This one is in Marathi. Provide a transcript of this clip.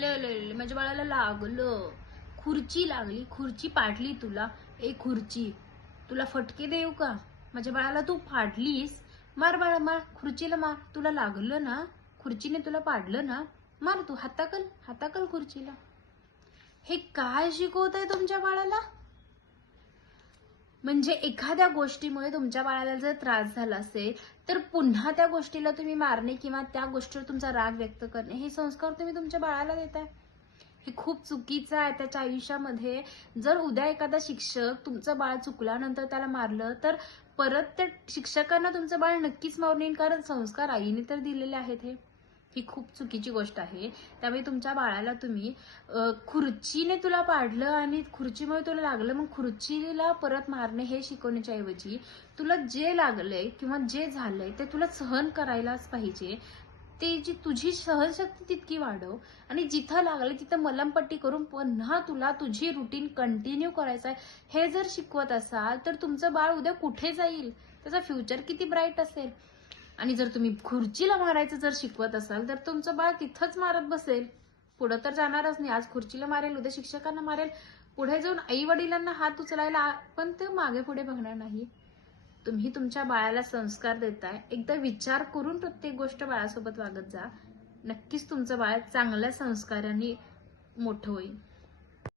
अले अले अले माझ्या बाळाला लागलं, खुर्ची लागली, खुर्ची पाडली तुला. ए खुर्ची, तुला फटके देऊ का? माझ्या बाळाला तू पाडलीस, मार बाळा मार, खुर्चीला मार. तुला लागलं ना, खुर्चीने तुला पाडलं ना, मार तू, हाताकल हाताकल खुर्चीला. हे काय शिकवतंय तुमच्या बाळाला? म्हणजे एखाद्या गोष्टीमुळे तुमच्या बाळाला जर त्रास झाला असेल तर पुन्हा त्या गोष्टीला तुम्ही मारणे किंवा त्या गोष्टीवर तुमचा राग व्यक्त करणे, हे संस्कार तुम्ही तुमच्या बाळाला देताय. हे खूप चुकीचं आहे त्याच्या आयुष्यामध्ये. जर उद्या एखादा शिक्षक तुमचं बाळ चुकल्यानंतर त्याला मारलं तर परत त्या शिक्षकांना तुमचं बाळ नक्कीच मारून येईल, कारण संस्कार आईने तर दिलेले आहेत. ही खूप चुकीची गोष्ट आहे. त्यामुळे तुमच्या बाळाला तुम्ही खुर्चीने तुला पाडलं आणि खुर्चीमुळे तुला लागलं, मग खुर्चीला परत मारणे हे शिकवण्याच्या ऐवजी तुला जे लागलंय किंवा जे झालंय ते तुला सहन करायलाच पाहिजे. ते जी तुझी सहनशक्ती तितकी वाढव आणि जिथं लागले तिथं मलमपट्टी करून पुन्हा तुला तुझी रुटीन कंटिन्यू करायचं आहे हे जर शिकवत असाल तर तुमचं बाळ उद्या कुठे जाईल, त्याचा फ्युचर किती ब्राईट असेल. आणि जर तुम्ही खुर्चीला मारायचं जर शिकवत असाल तर तुमचं बाळ तिथंच मारत बसेल, पुढे तर जाणारच नाही. आज खुर्चीला मारेल, उद्या शिक्षकांना मारेल, पुढे जाऊन आई वडिलांना हात उचलायला पण ते मागे पुढे बघणार नाही. तुम्ही तुमच्या बाळाला संस्कार देताय, एकदा विचार करून प्रत्येक गोष्ट बाळासोबत वागत जा. नक्कीच तुमचं बाळ चांगल्या संस्कारांनी मोठं होईल.